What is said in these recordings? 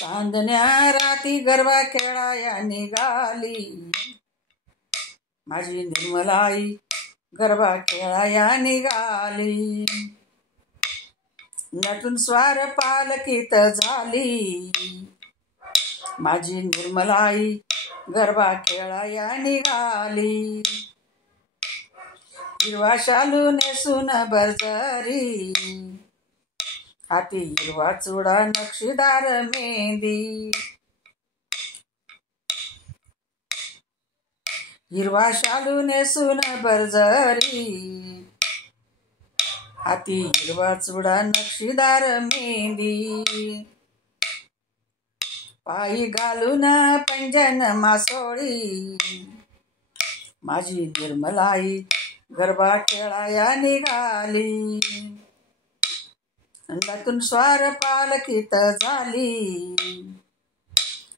चांदण्या राती गरबा खेळाया निघाली, माझी निर्मलाई गरबा खेळाया निघाली. नटून स्वार पालखीत झाली, माझी निर्मलाई गरबा खेळाया निघाली. हिरवा शालू नेसून बरजरी, हाती हिरवा चुडा नक्षीदार मेहंदी. हिरवा शालू नेसून बरजरी, हाती हिरवा चुडा नक्षीदार मेहंदी. पायी घालून पैंजण मासोळी, माझी निर्मलाई गरबा खेळाया निघाली. नटून स्वार पालखीत झाली,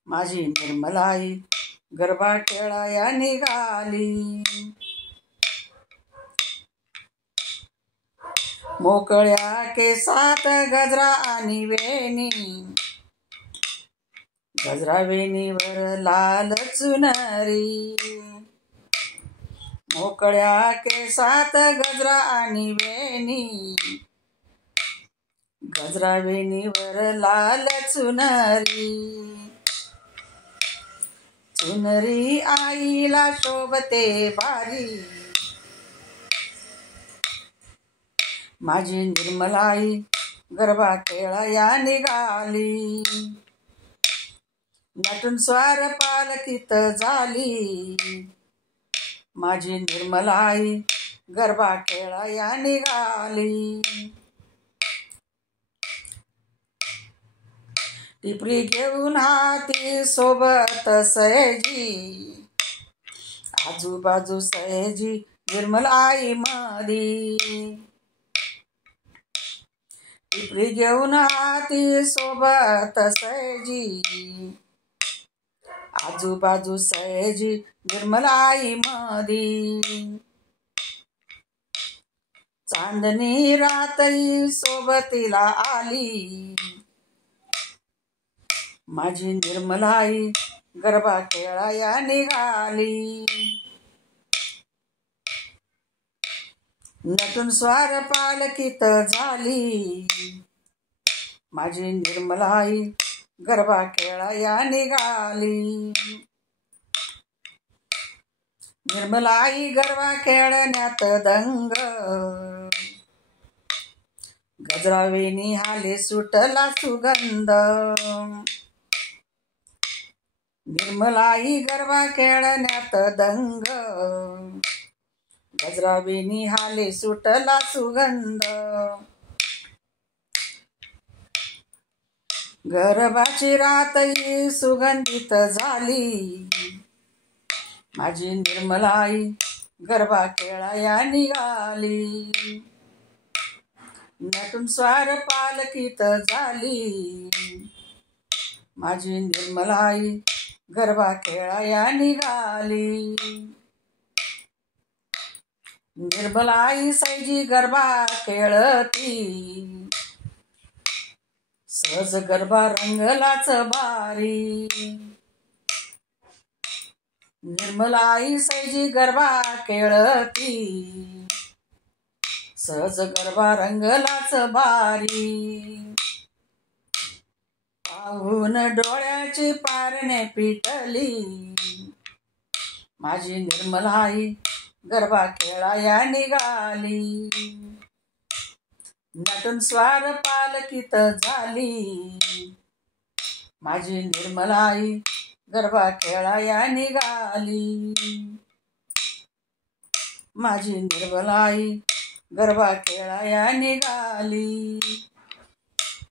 माझी निर्मलाई गरबा खेळाया निघाली. मोकळ्या केसात गजरा आणि वेणी, गजरा वेणीवर लाल चुनरी. मोकळ्या केसात गजरा आणि वेणी, गजरा वेणीवर लाल चुनरी. चुनरी आईला शोभते भारी, माझी निर्मलाई गरबा खेळाया निघाली. नटून स्वार पालखीत झाली, माझी निर्मलाई गरबा खेळाया निघाली. टिपरी घेऊन हाती सोबत सयाजी, आजूबाजू सयाजी निर्मलाई मधी. टिपरी घेऊन हाती सोबत सयाजी, आजूबाजू सयाजी निर्मलाई मधी. चांदणी रातही सोबतीला आली, माझी निर्मलाई गरबा खेळाया निघाली. नटून स्वार पालखीत झाली, माझी निर्मलाई गरबा खेळाया निघाली. निर्मलाई गरबा खेळण्यात दंग, गजरा वेणी हाले सुटला सुगंध. निर्मलाई गरबा खेळण्यात दंग, गजरा वेणी हाले सुटला सुगंध. गरबाची रातही सुगंधित झाली, माझी निर्मलाई गरबा खेळाया निघाली. नटून स्वार पालखीत झाली, माझी निर्मलाई गरबा खेळाया निघाली. निर्मलाई सैजी गरबा खेळती, सहज गरबा रंगलाच भारी. निर्मलाई सैजी गरबा खेळती, सहज गरबा रंगलाच भारी. पाहून डोळ्याची पारणे पिटली, माझी निर्मलाई गरबा खेळाया निघाली. नटून स्वार पालखीत झाली, माझी निर्मलाई गरबा खेळाया निघाली. माझी निर्मलाई गरबा खेळाया निघाली,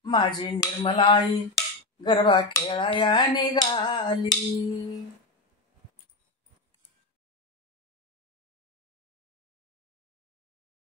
माझी निर्मलाई गरबा खेळाया निघाली.